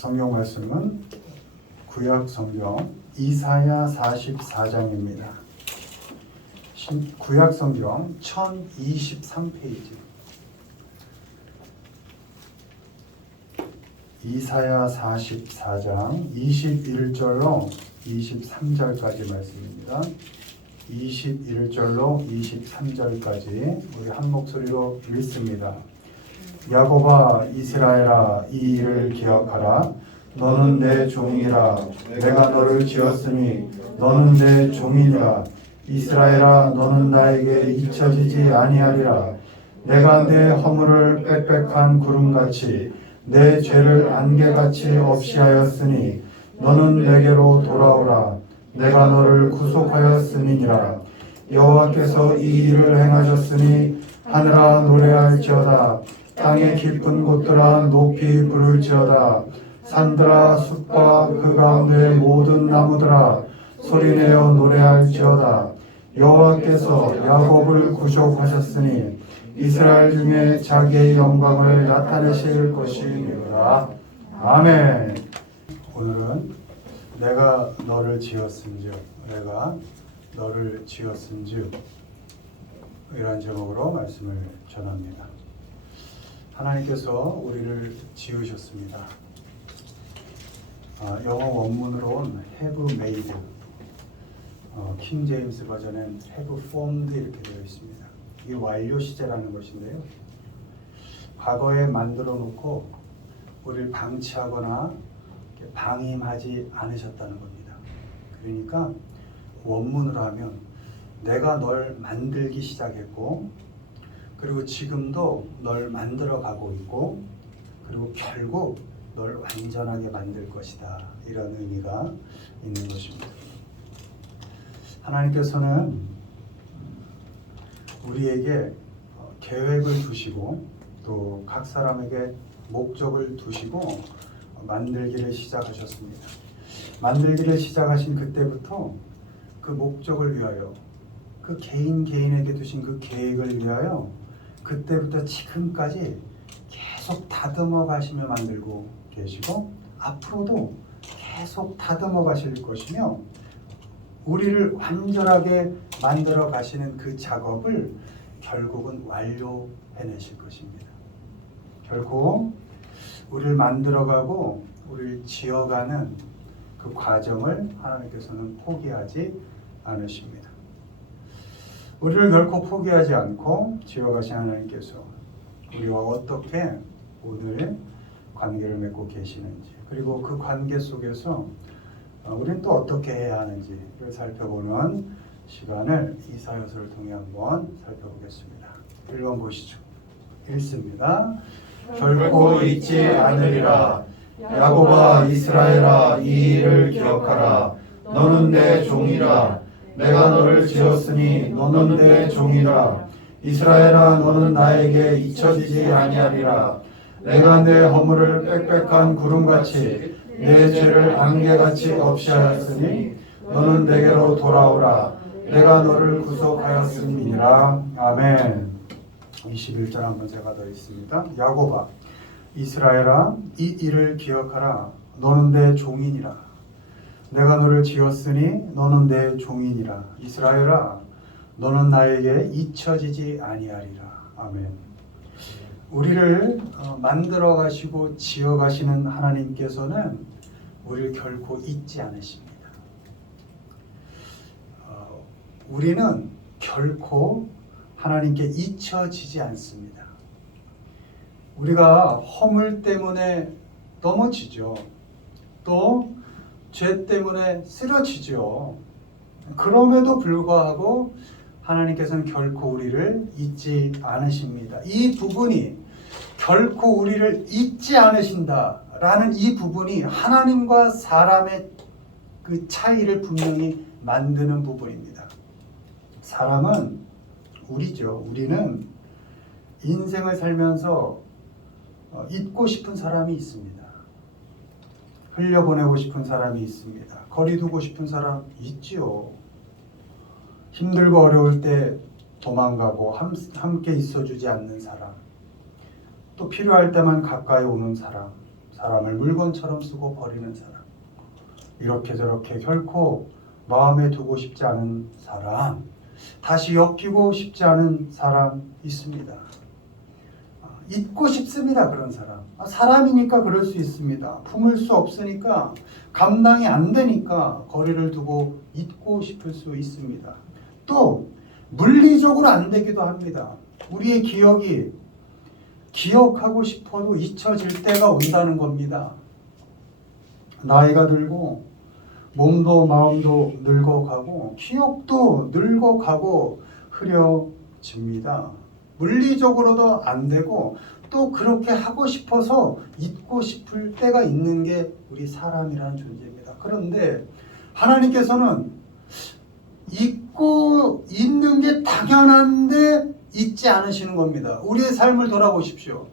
성경 말씀은 구약 성경 이사야 44장입니다. 구약 성경 1023페이지. 이사야 44장 21절로 23절까지 말씀입니다. 21절로 23절까지 우리 한 목소리로 읽습니다. 야곱아 이스라엘아 이 일을 기억하라. 너는 내 종이라. 내가 너를 지었으니 너는 내 종이니라. 이스라엘아 너는 나에게 잊혀지지 아니하리라. 내가 내 허물을 빽빽한 구름같이 내 죄를 안개같이 없이 하였으니 너는 내게로 돌아오라. 내가 너를 구속하였음이니라. 여호와께서 이 일을 행하셨으니 하늘아 노래할지어다 땅의 깊은 곳들아 높이 부를지어다. 산들아 숲과 그 가운데 모든 나무들아 소리내어 노래할지어다. 여호와께서 야곱을 구속하셨으니 이스라엘 중에 자기의 영광을 나타내실 것이니라. 아멘. 오늘은 내가 너를 지었은즉 내가 너를 지었은즉 이런 제목으로 말씀을 전합니다. 하나님께서 우리를 지으셨습니다. 아, 영어 원문으로는 have made, 어, 킹 제임스 버전엔 have formed 이렇게 되어 있습니다. 이게 완료 시제라는 것인데요. 과거에 만들어 놓고 우리를 방치하거나 방임하지 않으셨다는 겁니다. 그러니까 원문으로 하면 내가 널 만들기 시작했고 그리고 지금도 널 만들어 가고 있고 그리고 결국 널 완전하게 만들 것이다 이런 의미가 있는 것입니다. 하나님께서는 우리에게 어, 계획을 두시고 또 각 사람에게 목적을 두시고 만들기를 시작하셨습니다. 만들기를 시작하신 그때부터 그 목적을 위하여 그 개인 개인에게 두신 그 계획을 위하여 그때부터 지금까지 계속 다듬어 가시며 만들고 계시고 앞으로도 계속 다듬어 가실 것이며 우리를 완전하게 만들어 가시는 그 작업을 결국은 완료해내실 것입니다. 결국 우리를 만들어가고 우리를 지어가는 그 과정을 하나님께서는 포기하지 않으십니다. 우리를 결코 포기하지 않고 지어가신 하나님께서 우리와 어떻게 오늘 관계를 맺고 계시는지 그리고 그 관계 속에서 어, 우리는 또 어떻게 해야 하는지를 살펴보는 시간을 이사여서를 통해 한번 살펴보겠습니다. 1번 보시죠. 읽습니다. 결코 잊지 않으리라. 야곱아 이스라엘아 이 일을 기억하라. 너는 내 종이라. 내가 너를 지었으니 너는 내 종이라. 이스라엘아 너는 나에게 잊혀지지 아니하리라. 내가 내 허물을 빽빽한 구름같이 내 죄를 안개같이 없이 하였으니 너는 내게로 돌아오라. 내가 너를 구속하였음이니라. 아멘. 21절 한번 제가 더 있습니다. 야곱아 이스라엘아 이 일을 기억하라 너는 내 종이니라 내가 너를 지었으니 너는 내 종이니라 이스라엘아 너는 나에게 잊혀지지 아니하리라 아멘 우리를 어, 만들어 가시고 지어 가시는 하나님께서는 우리를 결코 잊지 않으십니다 어, 우리는 결코 하나님께 잊혀지지 않습니다. 우리가 허물 때문에 넘어지죠. 또 죄 때문에 쓰러지죠. 그럼에도 불구하고 하나님께서는 결코 우리를 잊지 않으십니다. 이 부분이 결코 우리를 잊지 않으신다라는 이 부분이 하나님과 사람의 그 차이를 분명히 만드는 부분입니다. 사람은 우리죠. 우리는 인생을 살면서 어, 잊고 싶은 사람이 있습니다. 흘려보내고 싶은 사람이 있습니다. 거리 두고 싶은 사람 있지요. 힘들고 어려울 때 도망가고 함, 함께 있어주지 않는 사람. 또 필요할 때만 가까이 오는 사람. 사람을 물건처럼 쓰고 버리는 사람. 이렇게 저렇게 결코 마음에 두고 싶지 않은 사람. 다시 엮이고 싶지 않은 사람 있습니다. 아, 잊고 싶습니다. 그런 사람. 아, 사람이니까 그럴 수 있습니다. 품을 수 없으니까 감당이 안 되니까 거리를 두고 잊고 싶을 수 있습니다. 또 물리적으로 안 되기도 합니다. 우리의 기억이 기억하고 싶어도 잊혀질 때가 온다는 겁니다. 나이가 들고 몸도 마음도 늙어가고 기억도 늙어가고 흐려집니다. 물리적으로도 안 되고 또 그렇게 하고 싶어서 잊고 싶을 때가 있는 게 우리 사람이라는 존재입니다. 그런데 하나님께서는 잊고 있는 게 당연한데 잊지 않으시는 겁니다. 우리의 삶을 돌아보십시오.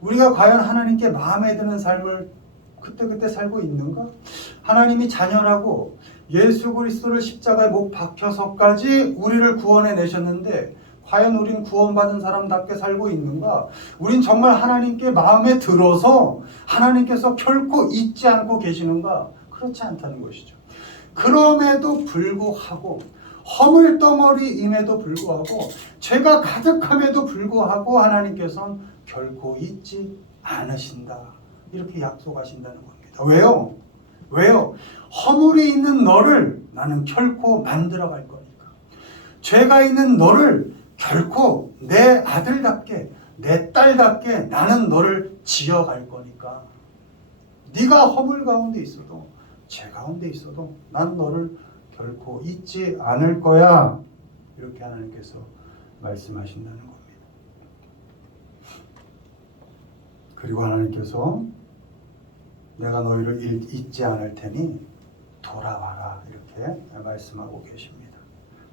우리가 과연 하나님께 마음에 드는 삶을 그때그때 살고 있는가? 하나님이 자녀라고 예수 그리스도를 십자가에 못 박혀서까지 우리를 구원해 내셨는데 과연 우리는 구원받은 사람답게 살고 있는가? 우린 정말 하나님께 마음에 들어서 하나님께서 결코 잊지 않고 계시는가? 그렇지 않다는 것이죠. 그럼에도 불구하고 허물덩어리임에도 불구하고 죄가 가득함에도 불구하고 하나님께서는 결코 잊지 않으신다. 이렇게 약속하신다는 겁니다. 왜요? 왜요? 허물이 있는 너를 나는 결코 만들어 갈 거니까. 죄가 있는 너를 결코 내 아들답게 내 딸답게 나는 너를 지어갈 거니까. 네가 허물 가운데 있어도 죄 가운데 있어도 난 너를 결코 잊지 않을 거야. 이렇게 하나님께서 말씀하신다는 겁니다. 그리고 하나님께서 내가 너희를 잊- 잊지 않을 테니 돌아와라. 이렇게 말씀하고 계십니다.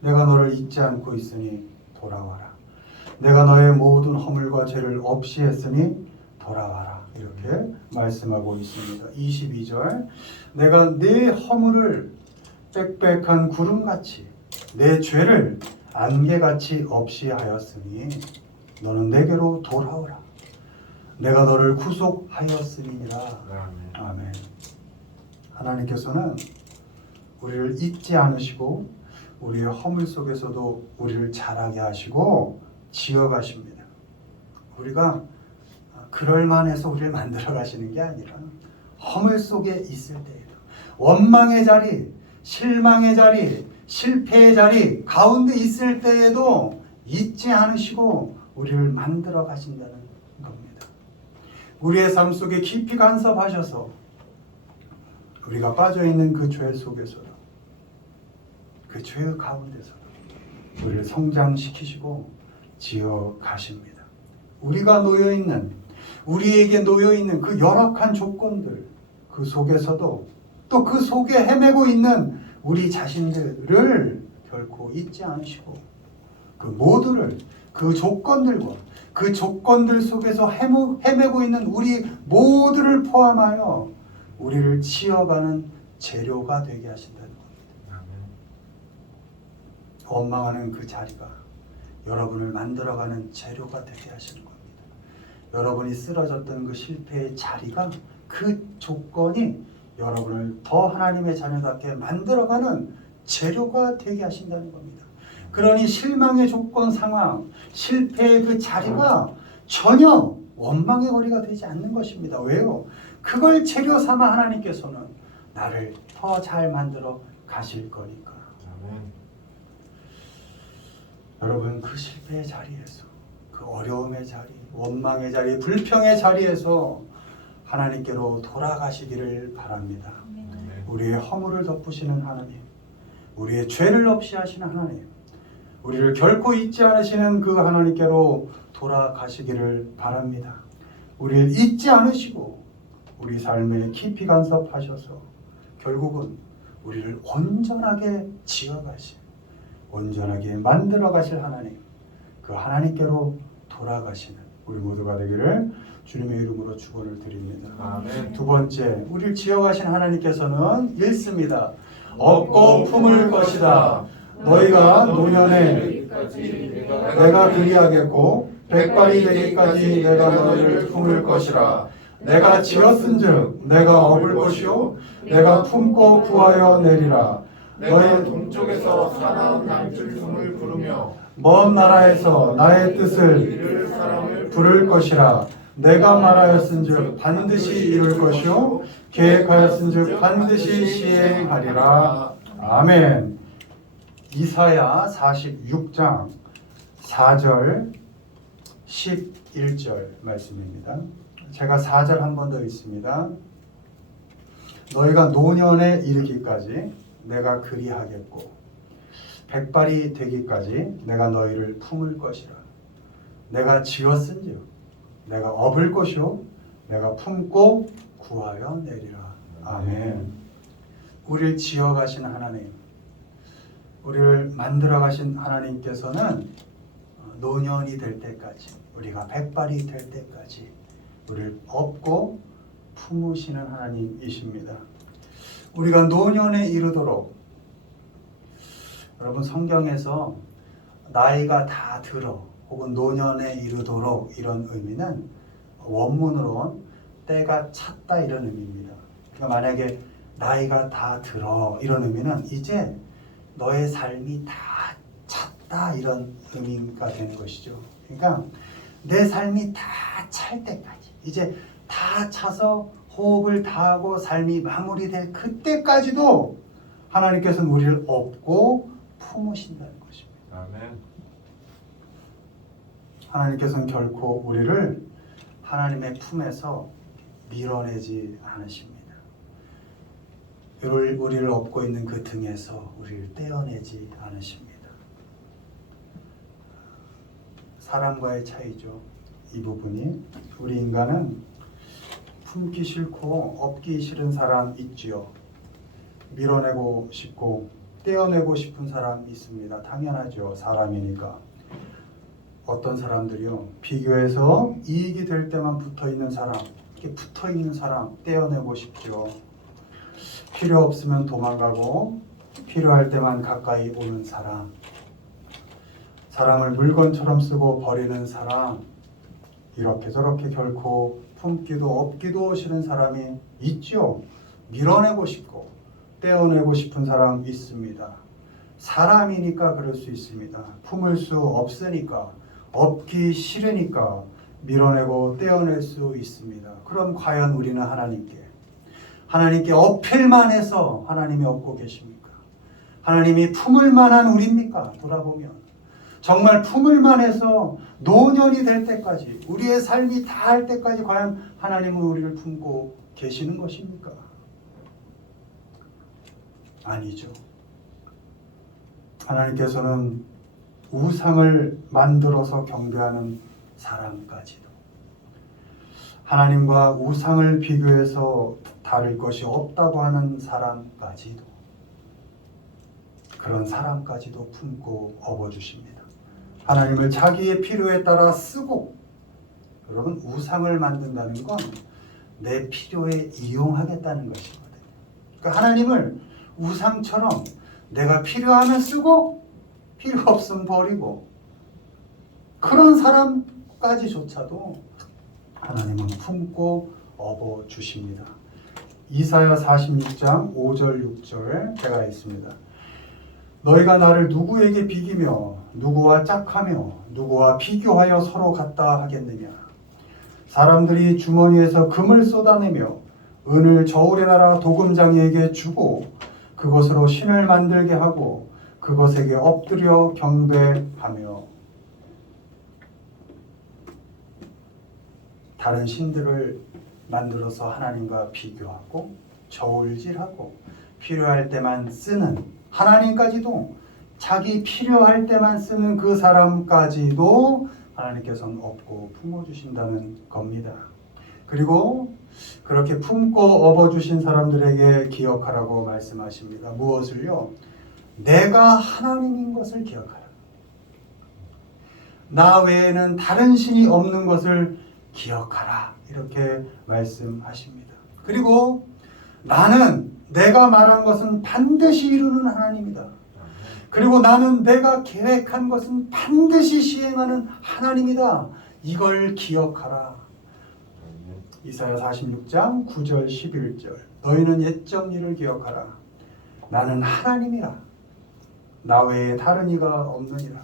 내가 너를 잊지 않고 있으니 돌아와라. 내가 너의 모든 허물과 죄를 없이 했으니 돌아와라. 이렇게 말씀하고 있습니다. 22절. 내가 네 허물을 빽빽한 구름같이 내 죄를 안개같이 없이 하였으니 너는 내게로 돌아오라. 내가 너를 구속하였으니라. 아멘. 아멘. 하나님께서는 우리를 잊지 않으시고 우리의 허물 속에서도 우리를 자라게 하시고 지어가십니다. 우리가 그럴 만해서 우리를 만들어 가시는 게 아니라 허물 속에 있을 때에도 원망의 자리, 실망의 자리, 실패의 자리 가운데 있을 때에도 잊지 않으시고 우리를 만들어 가신다는 겁니다. 우리의 삶 속에 깊이 간섭하셔서 우리가 빠져 있는 그 죄 속에서도 그 죄의 가운데서도 우리를 성장시키시고 지어 가십니다. 우리가 놓여 있는 우리에게 놓여 있는 그 열악한 조건들 그 속에서도 또 그 속에 헤매고 있는 우리 자신들을 결코 잊지 않으시고 그 모두를 그 조건들과 그 조건들 속에서 헤매, 헤매고 있는 우리 모두를 포함하여 우리를 지어가는 재료가 되게 겁니다. 원망하는 그 자리가 여러분을 만들어가는 재료가 되게 하시는 겁니다. 여러분이 쓰러졌던 그 실패의 자리가 그 조건이 여러분을 더 하나님의 자녀답게 만들어가는 재료가 되게 하신다는 겁니다. 그러니 실망의 조건 상황, 실패의 그 자리가 전혀 원망의 거리가 되지 않는 것입니다. 왜요? 그걸 재료 삼아 하나님께서는 나를 더 잘 만들어 가실 거니까. 아멘. 여러분 그 실패의 자리에서 그 어려움의 자리, 원망의 자리, 불평의 자리에서 하나님께로 돌아가시기를 바랍니다. 우리의 허물을 덮으시는 하나님, 우리의 죄를 없이 하시는 하나님, 우리를 결코 잊지 않으시는 그 하나님께로 돌아가시기를 바랍니다. 우리를 잊지 않으시고 우리 삶에 깊이 간섭하셔서 결국은 우리를 온전하게 지어가실, 온전하게 만들어 가실 하나님, 그 하나님께로 돌아가시는 우리 모두가 되기를 주님의 이름으로 축원을 드립니다. 아멘. 두 번째, 우리를 지어가신 하나님께서는 읽습니다. 얻고 품을 것이다. 너희가 노년에 내가 그리하겠고 백발이 되기까지 내가 너희를 품을 것이라. 내가 지었은즉 내가 업을 것이요 내가 품고 구하여 내리라 내가 동쪽에서 사나운 날줄숨을 부르며 먼 나라에서 나의 뜻을 부를 것이라. 내가 말하였은즉 반드시 이룰 것이요. 계획하였은즉 반드시 시행하리라. 아멘. 이사야 46장 4절 11절 말씀입니다. 제가 4절 한 번 더 있습니다. 너희가 노년에 이르기까지 내가 그리하겠고 백발이 되기까지 내가 너희를 품을 것이라. 내가 지었은즉 내가 업을 것이요? 내가 품고 구하여 내리라. 아멘. 우리를 지어 가신 하나님 우리를 만들어 가신 하나님께서는 어, 노년이 될 때까지 우리가 백발이 될 때까지 우리를 업고 품으시는 하나님이십니다 우리가 노년에 이르도록 여러분 성경에서 나이가 다 들어 혹은 노년에 이르도록 이런 의미는 원문으로는 때가 찼다 이런 의미입니다. 그러니까 만약에 나이가 다 들어 이런 의미는 이제 너의 삶이 다 찼다 이런 의미가 되는 것이죠. 그러니까 내 삶이 다 찰 때까지 이제 다 차서 호흡을 다하고 삶이 마무리될 그때까지도 하나님께서는 우리를 업고 품으신다는 것입니다. 아멘. 하나님께서는 결코 우리를 하나님의 품에서 밀어내지 않으십니다. 우리를, 업고 있는 그 등에서 우리를 떼어내지 않으십니다. 사람과의 차이죠. 이 부분이 우리 인간은 품기 싫고 업기 싫은 사람 있지요. 밀어내고 싶고 떼어내고 싶은 사람 있습니다. 당연하죠. 사람이니까. 어떤 사람들이요 비교해서 이익이 될 때만 붙어 있는 사람 이렇게 붙어 있는 사람 떼어내고 싶죠 필요 없으면 도망가고 필요할 때만 가까이 오는 사람 사람을 물건처럼 쓰고 버리는 사람 이렇게 저렇게 결코 품기도 없기도 싫은 사람이 있죠 밀어내고 싶고 떼어내고 싶은 사람 있습니다 사람이니까 그럴 수 있습니다 품을 수 없으니까 없기 싫으니까 밀어내고 떼어낼 수 있습니다. 그럼 과연 우리는 하나님께 하나님께 어필만 해서 하나님이 없고 계십니까? 하나님이 품을 만한 우리입니까? 돌아보면 정말 품을만 해서 노년이 될 때까지 우리의 삶이 다 할 때까지 과연 하나님은 우리를 품고 계시는 것입니까? 아니죠. 하나님께서는 우상을 만들어서 경배하는 사람까지도 하나님과 우상을 비교해서 다를 것이 없다고 하는 사람까지도 그런 사람까지도 품고 업어주십니다. 하나님을 자기의 필요에 따라 쓰고 여러분 우상을 만든다는 건 내 필요에 이용하겠다는 것이거든요. 그러니까 하나님을 우상처럼 내가 필요하면 쓰고 필요 없으면 버리고 그런 사람까지조차도 하나님은 품고 업어 주십니다. 이사야 46장 5절 6절 제가 있습니다. 너희가 나를 누구에게 비기며 누구와 짝하며 누구와 비교하여 서로 같다 하겠느냐? 사람들이 주머니에서 금을 쏟아내며 은을 저울의 나라 도금장이에게 주고 그것으로 신을 만들게 하고 그것에게 엎드려 경배하며. 다른 신들을 만들어서 하나님과 비교하고 저울질하고 필요할 때만 쓰는 하나님까지도 자기 필요할 때만 쓰는 그 사람까지도 하나님께서는 업고 품어주신다는 겁니다. 그리고 그렇게 품고 업어주신 사람들에게 기억하라고 말씀하십니다. 무엇을요? 내가 하나님인 것을 기억하라. 나 외에는 다른 신이 없는 것을 기억하라. 이렇게 말씀하십니다. 그리고 나는 내가 말한 것은 반드시 이루는 하나님이다. 그리고 나는 내가 계획한 것은 반드시 시행하는 하나님이다. 이걸 기억하라. 이사야 46장 9절 11절 너희는 옛적 일을 기억하라 나는 하나님이라 나 외에 다른 이가 없느니라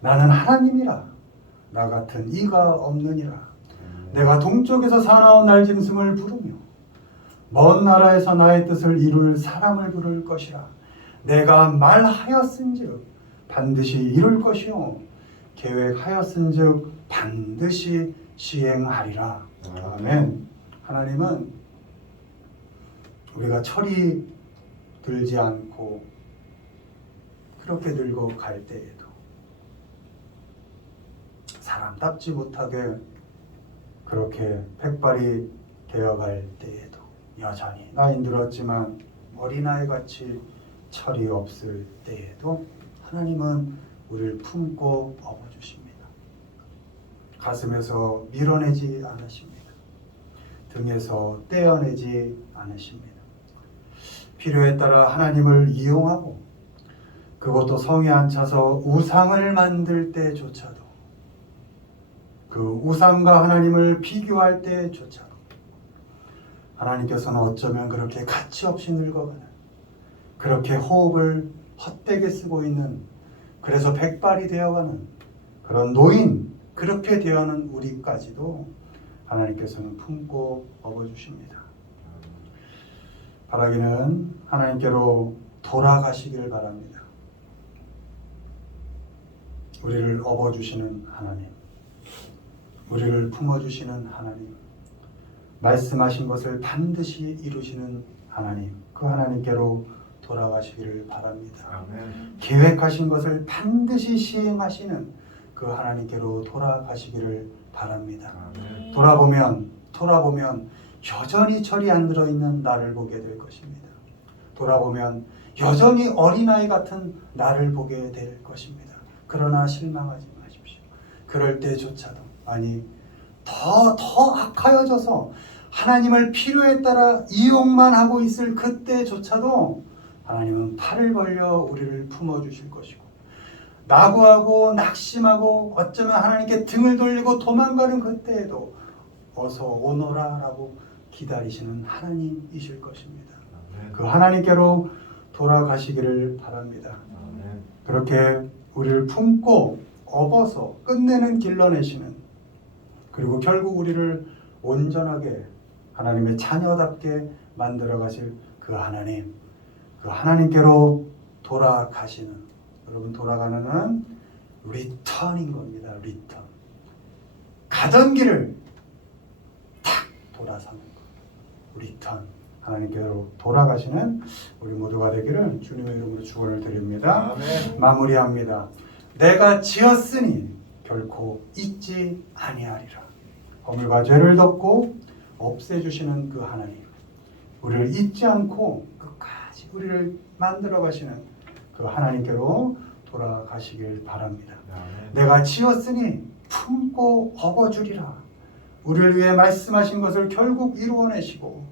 나는 하나님이라 나 같은 이가 없느니라 내가 동쪽에서 사나운 날짐승을 부르며 먼 나라에서 나의 뜻을 이룰 사람을 부를 것이라. 내가 말하였은즉 반드시 이룰 것이요. 계획하였은즉 반드시 시행하리라. 아멘. 하나님은 우리가 철이 들지 않고 그렇게 들고 갈 때에도 사람답지 못하게 그렇게 백발이 되어갈 때에도 여전히 나이 들었지만 어린아이 같이 철이 없을 때에도 하나님은 우리를 품고 업어주십니다. 가슴에서 밀어내지 않으십니다. 등에서 떼어내지 않으십니다. 필요에 따라 하나님을 이용하고 그것도 성에 앉혀서 우상을 만들 때조차도 그 우상과 하나님을 비교할 때조차도 하나님께서는 어쩌면 그렇게 가치 없이 늙어가는 그렇게 호흡을 헛되게 쓰고 있는 그래서 백발이 되어가는 그런 노인 그렇게 되어는 우리까지도 하나님께서는 품고 업어주십니다. 바라기는 하나님께로 돌아가시기를 바랍니다. 우리를 업어주시는 하나님, 우리를 품어주시는 하나님, 말씀하신 것을 반드시 이루시는 하나님, 그 하나님께로 돌아가시기를 바랍니다. 아멘. 계획하신 것을 반드시 시행하시는 그 하나님께로 돌아가시기를 바랍니다. 아멘. 돌아보면 돌아보면 여전히 철이 안 들어 있는 나를 보게 될 것입니다. 돌아보면 여전히 어린아이 같은 나를 보게 될 것입니다. 그러나 실망하지 마십시오. 그럴 때조차도 아니 더 더 악하여져서 하나님을 필요에 따라 이용만 하고 있을 그때조차도 하나님은 팔을 벌려 우리를 품어 주실 것이고 낙오하고 낙심하고 어쩌면 하나님께 등을 돌리고 도망가는 그때에도 어서 오너라 라고 기다리시는 하나님이실 것입니다. 그 하나님께로 돌아가시기를 바랍니다. 그렇게 우리를 품고 업어서 끝내는 길러내시는 그리고 결국 우리를 온전하게 하나님의 자녀답게 만들어 가실 그 하나님 그 하나님께로 돌아가시는 여러분 돌아가는 리턴인 겁니다. 리턴 가던 길을 탁 돌아서는 거 리턴 하나님께로 돌아가시는 우리 모두가 되기를 주님의 이름으로 축원을 드립니다. 아멘. 마무리합니다. 내가 지었으니 결코 잊지 아니하리라. 허물과 죄를 덮고 없애주시는 그 하나님, 우리를 잊지 않고 끝까지 우리를 만들어 가시는 그 하나님께로 돌아가시길 바랍니다. 내가 지었으니 품고 업어주리라. 우리를 위해 말씀하신 것을 결국 이루어내시고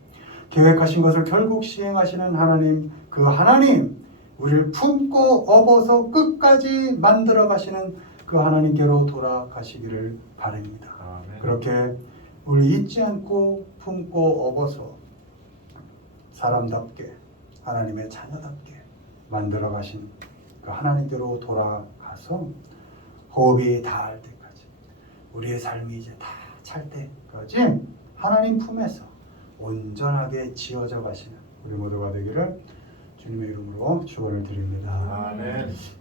계획하신 것을 결국 시행하시는 하나님, 그 하나님, 우리를 품고 업어서 끝까지 만들어 가시는 그 하나님께로 돌아가시기를 바랍니다. 그렇게 우리 잊지 않고 품고 업어서 사람답게 하나님의 자녀답게 만들어 가신 그 하나님께로 돌아가서 호흡이 닿을 때까지 우리의 삶이 이제 다 찰 때까지 하나님 품에서 온전하게 지어져 가시는 우리 모두가 되기를 주님의 이름으로 축원을 드립니다. 아멘.